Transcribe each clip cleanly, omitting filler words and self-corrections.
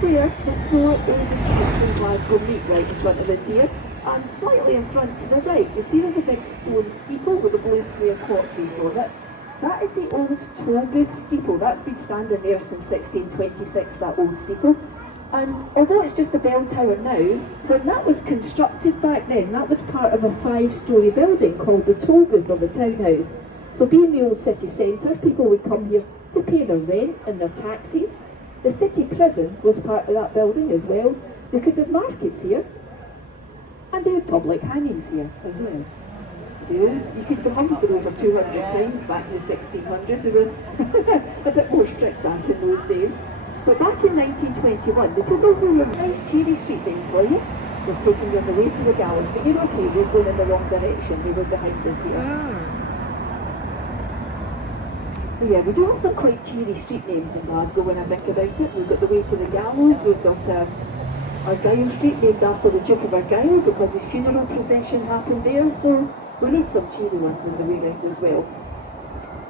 where the four oldest streets in Glasgow meet, right in front of us here. And slightly in front to the right, you see there's a big stone steeple with a blue square clock face on it. That is the old Tollbooth steeple. That's been standing there since 1626, that old steeple. And although it's just a bell tower now, when that was constructed back then, that was part of a 5-storey building called the Tollbooth or the townhouse. So being the old city centre, people would come here to pay their rent and their taxes. The city prison was part of that building as well. You could have markets here. And they had public hangings here as well. You could be hung for over 200 times back in the 1600s. They were a bit more strict back in those days. But back in 1921, the people who were nice Cherry Street name for you were taking you on the way to the gallows. But you're okay, we're going in the wrong direction. These are behind us here. But yeah, we do have some quite cheery street names in Glasgow when I think about it. We've got the way to the gallows, we've got Argyll Street named after the Duke of Argyll because his funeral procession happened there, so we need some cheery ones in the way round as well.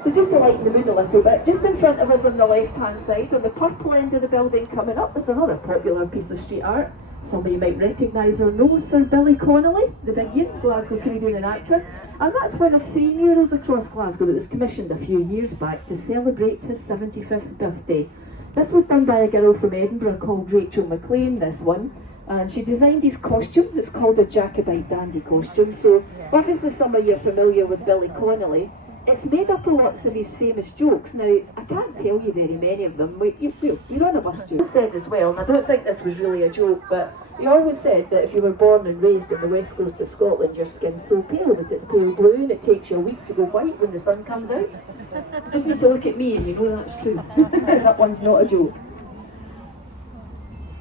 So just to lighten the mood a little bit, just in front of us on the left hand side, on the purple end of the building coming up, is another popular piece of street art. Some of you might recognise or know Sir Billy Connolly, the big one, Glasgow comedian and actor. And that's one of 3 murals across Glasgow that was commissioned a few years back to celebrate his 75th birthday. This was done by a girl from Edinburgh called Rachel McLean, this one, and she designed his costume. It's called a Jacobite dandy costume. So obviously some of you are familiar with Billy Connolly. It's made up of lots of his famous jokes. Now, I can't tell you very many of them. You're on a bus too. He said as well, and I don't think this was really a joke, but he always said that if you were born and raised in the west coast of Scotland, your skin's so pale that it's pale blue and it takes you a week to go white when the sun comes out. You just need to look at me and you know that's true. That one's not a joke.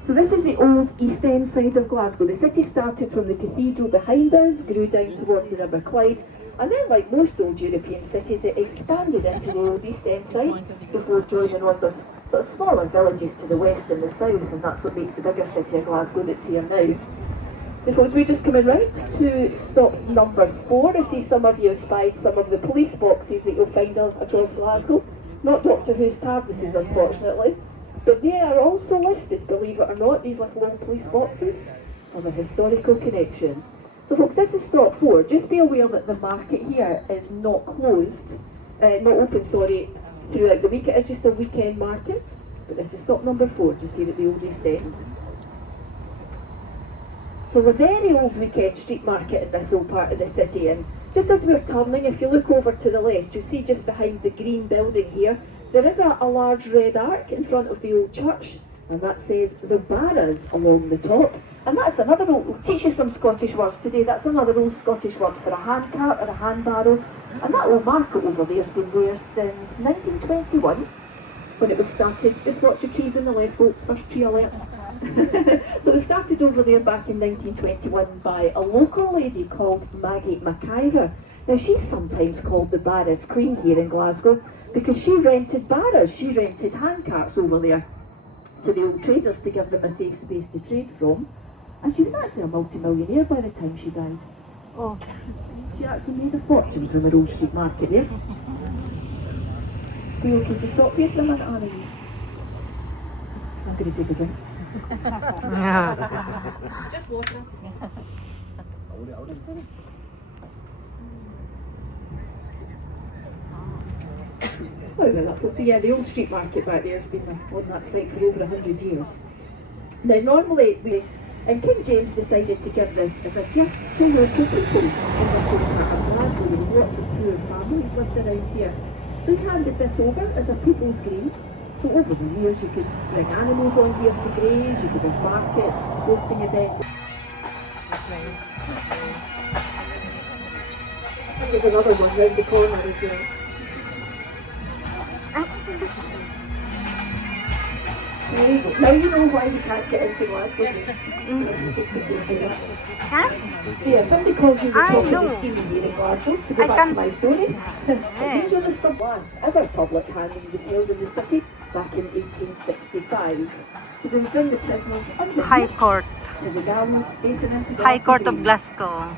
So this is the old East End side of Glasgow. The city started from the cathedral behind us, grew down towards the River Clyde, and then, like most old European cities, it expanded into the old East End side before joining on with sort of smaller villages to the west and the south, and that's what makes the bigger city of Glasgow that's here now. Because we're just coming right to stop number 4. I see some of you have spied some of the police boxes that you'll find across Glasgow. Not Doctor Who's TARDISes, unfortunately, but they are also listed, believe it or not, these little old police boxes, of a historical connection. So folks, this is stop 4. Just be aware that the market here is not closed, not open, sorry, throughout the week. It is just a weekend market. But this is stop number 4, just here at the Old East End. So there's a very old weekend street market in this old part of the city, and just as we're turning, if you look over to the left, you'll see just behind the green building here, there is a large red arc in front of the old church, and that says the Barras along the top. And that's another old, we'll teach you some Scottish words today, that's another old Scottish word for a hand cart or a hand barrow. And that old market over there has been there since 1921, when it was started. Just watch your trees on the left, folks, first tree alert. So it was started over there back in 1921 by a local lady called Maggie McIver. Now she's sometimes called the Barras Queen here in Glasgow because she rented barras, she rented hand carts over there to the old traders to give them a safe space to trade from. And she was actually a multi-millionaire by the time she died. Oh, she actually made a fortune from her old street market there. Are you okay to stop here for a minute, Annie? So I'm going to take a drink. Just water. Sorry about that. So yeah, the old street market back there has been on that site for over 100 years. Now normally, and King James decided to give this as a gift to local people in this old part of Glasgow. There was lots of poor families lived around here. So he handed this over as a people's green. So over the years you could bring animals on here to graze, you could have markets, sporting events. And there's another one round the corner as well. Now you know why we can't get into Glasgow. Just Huh? So yeah, somebody calls you the top of the steaming here in Glasgow, to go back to my story. The dangerous last ever public hanging was held in the city back in 1865. So they would bring the prisoners under High Court. to the gallows, facing into Glasgow. High Court of Glasgow.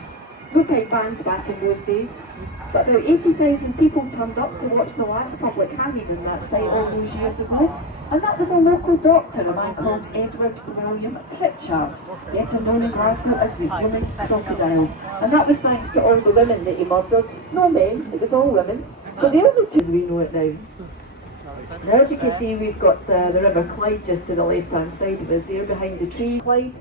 No pipe bands back in those days. But about 80,000 people turned up to watch the last public hanging on that site all those years ago. And that was a local doctor, a man called Edward William Pritchard, better known in Glasgow as the Human Crocodile. And that was thanks to all the women that he murdered. No men, it was all women. But the only two as we know it now. Now as you can see, we've got the River Clyde just to the left-hand side of us here behind the tree. Clyde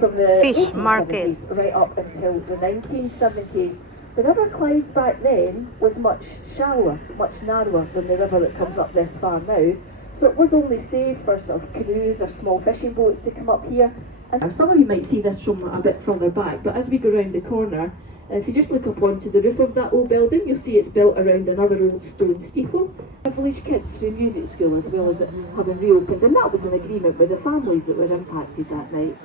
from the Fish 1870s market. right up until the 1970s. The River Clyde back then was much shallower, much narrower than the river that comes up this far now. So it was only safe for sort of canoes or small fishing boats to come up here. And some of you might see this from a bit further back, but as we go round the corner, if you just look up onto the roof of that old building, you'll see it's built around another old stone steeple. Village kids through music school as well as it having reopened, and that was in agreement with the families that were impacted that night.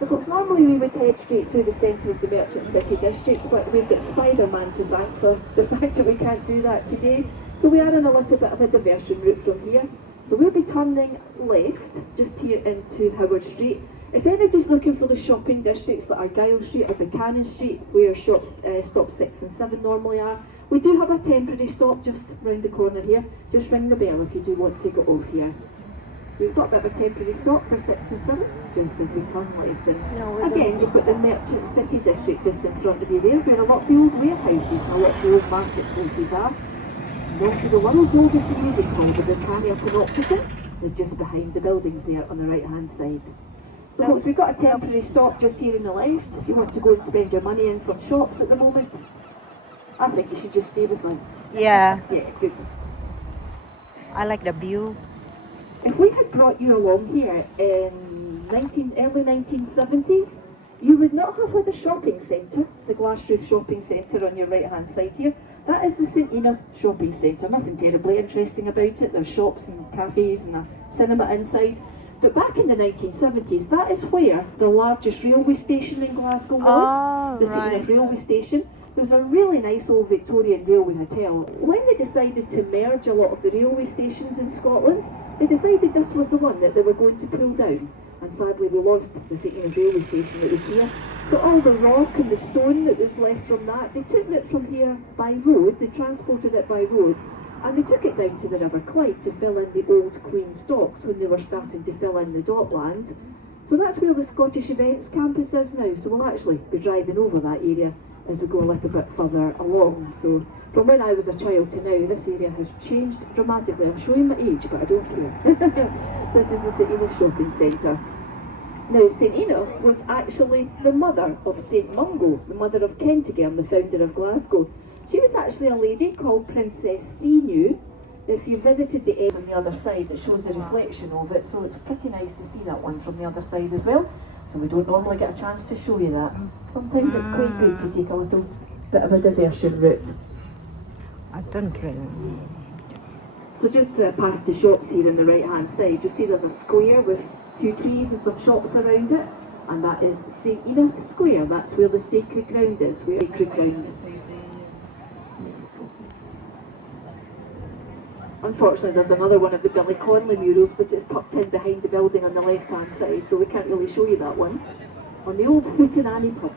So folks, normally we would head straight through the centre of the Merchant City district, but we've got Spider-Man to thank for the fact that we can't do that today. So we are on a little bit of a diversion route from here. So we'll be turning left, just here into Howard Street. If anybody's looking for the shopping districts that are Argyle Street or Buchanan Street, where shops stops 6 and 7 normally are, we do have a temporary stop just round the corner here. Just ring the bell if you do want to go off here. We've got a bit of a temporary stop for 6 and 7, just as we turn left. And again, you've got the Merchant City district just in front of you there, where a lot of the old warehouses and a lot of the old marketplaces are. And also the world's oldest music hall, the Britannia Panopticon, is just behind the buildings there on the right hand side. So folks, we've got a temporary stop just here on the left. If you want to go and spend your money in some shops at the moment, I think you should just stay with us. Yeah, Yeah, good. I like the view. If we had brought you along here in early 1970s, you would not have had a shopping centre, the glass roof shopping centre on your right hand side here. That is the St Ina shopping centre. Nothing terribly interesting about it. There's shops and cafes and a cinema inside. But back in the 1970s, that is where the largest railway station in Glasgow was, the St Ina railway station. There was a really nice old Victorian railway hotel. When they decided to merge a lot of the railway stations in Scotland, they decided this was the one that they were going to pull down. And sadly we lost the St Ina railway station that was here. So all the rock and the stone that was left from that, they took it from here by road, they transported it by road, and they took it down to the River Clyde to fill in the old Queen's docks when they were starting to fill in the dockland. So that's where the Scottish Events campus is now, so we'll actually be driving over that area as we go a little bit further along. So from when I was a child to now, this area has changed dramatically. I'm showing my age, but I don't care. So this is the St Ina shopping centre. Now, St Ina was actually the mother of St Mungo, the mother of Kentigern, the founder of Glasgow. She was actually a lady called Princess Thenu. If you visited the egg on the other side, it shows the reflection of it, so it's pretty nice to see that one from the other side as well. So we don't normally get a chance to show you that. Sometimes it's quite good to take a little bit of a diversion route. I don't really. So just past the shops here on the right hand side, you'll see there's a square with a few trees and some shops around it, and that is St Ina Square. That's where the sacred ground is, where sacred ground is. Unfortunately, there's another one of the Billy Connolly murals, but it's tucked in behind the building on the left-hand side, so we can't really show you that one. On the old Hootenanny pub,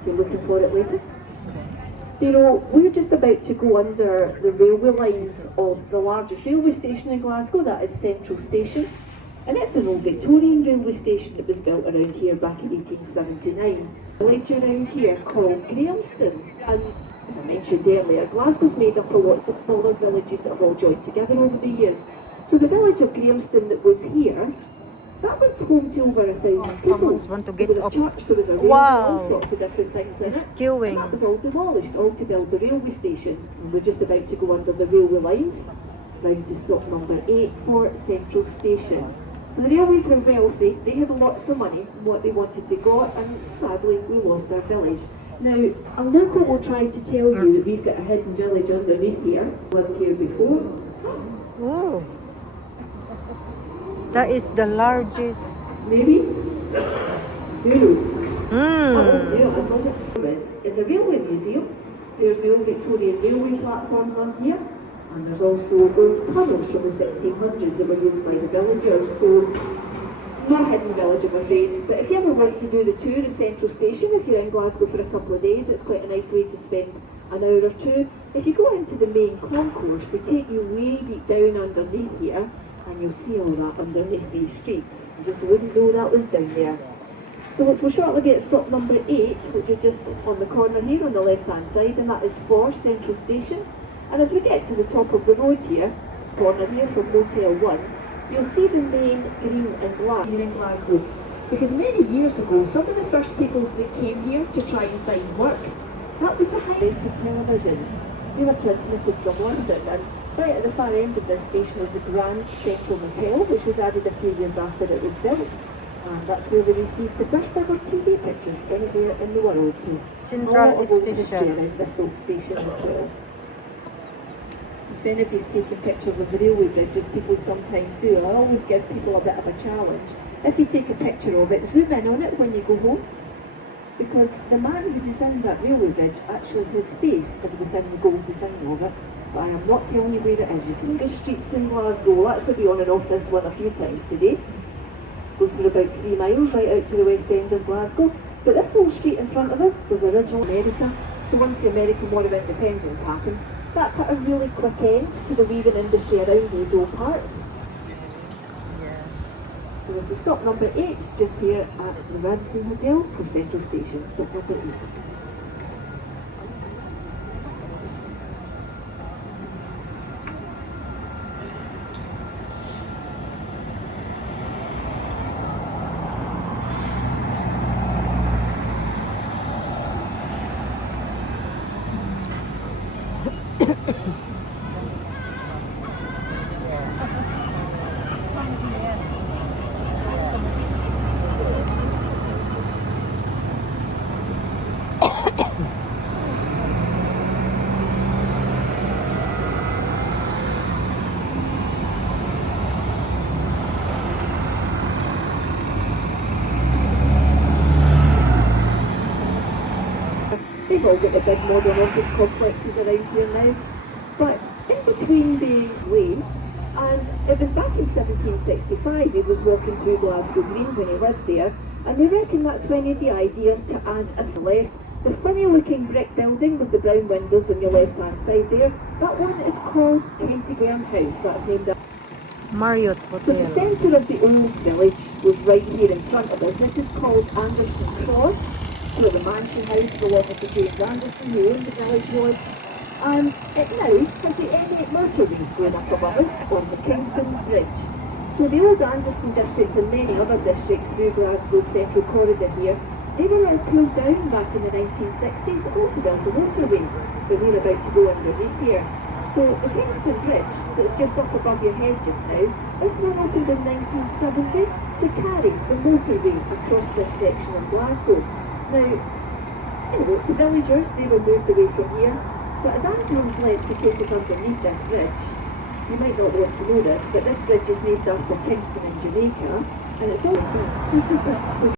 if you're looking for it later. You know, we're just about to go under the railway lines of the largest railway station in Glasgow, that is Central Station. And it's an old Victorian railway station that was built around here back in 1879. A village around here called Grahamston. And as I mentioned earlier, Glasgow's made up of lots of smaller villages that have all joined together over the years. So the village of Grahamston that was here, that was home to over 1,000 people. Want to get There was up. a church, there was a railway, Wow. all sorts of different things in It's it. queuing. And that was all demolished, all to build the railway station. And we're just about to go under the railway lines, round to stop number 8 for Central Station. So the railways were wealthy, they had lots of money, and what they wanted they got, and sadly we lost our village. Now, Alnuco will try to tell you that we've got a hidden village underneath here, lived here before. Oh, that is the largest. Maybe? Who knows? That wasn't there, it wasn't. It's a railway museum. There's the old Victorian railway platforms on here. And there's also old tunnels from the 1600s that were used by the villagers. So, not a hidden village, I'm afraid. But if you ever want to do the tour of Central Station, if you're in Glasgow for a couple of days, it's quite a nice way to spend an hour or two. If you go into the main concourse, they take you way deep down underneath here, and you'll see all that underneath these streets. You just wouldn't know that was down there. So we'll shortly be at stop number 8, which is just on the corner here on the left-hand side, and that is for Central Station. And as we get to the top of the road here, corner here from Motel 1, you'll see the main green and black here in Glasgow. Because many years ago, some of the first people that came here to try and find work, that was the highlight of television. They were transmitted from London, and right at the far end of this station is the Grand Central Motel, which was added a few years after it was built. And that's where we received the first ever TV pictures anywhere in the world. So Central Station. Around this old station as well. If anybody's taking pictures of the railway bridges, people sometimes do. I always give people a bit of a challenge. If you take a picture of it, zoom in on it when you go home. Because the man who designed that railway bridge, actually his face is within the gold design of it. But I am not telling you where it is. You can go streets in Glasgow. We'll actually be on and off this one a few times today. Goes for about 3 miles right out to the west end of Glasgow. But this old street in front of us was original America. So once the American War of Independence happened, that put a really quick end to the weaving industry around these old parts. So this is stop number 8, just here at the Radisson Hotel for Central Station. Stop number 8. They've all got the big modern office complexes around here now. But in between the lane, and it was back in 1765 he was walking through Glasgow Green when he lived there, and they reckon that's when he had the idea to add a left. The funny looking brick building with the brown windows on your left hand side there, that one is called Kentigern House. That's named after Marriott so the Hotel. centre of the old village was right here in front of us. This is called Anderson Cross, where the mansion house belonged to James Anderson, who owned the village was. And it now has the M8 motorway going up above us on the Kingston Bridge. So the old Anderson district and many other districts through Glasgow's central corridor here, they were all pulled down back in the 1960s all to build the motorway that we're about to go underneath here. So the Kingston Bridge, that's just up above your head just now, this one opened in 1970 to carry the motorway across this section of Glasgow. Now, the villagers, they were moved away from here, but as Andrew's led to take us underneath this bridge, you might not want to know this, but this bridge is named after Kingston in Jamaica, and it's all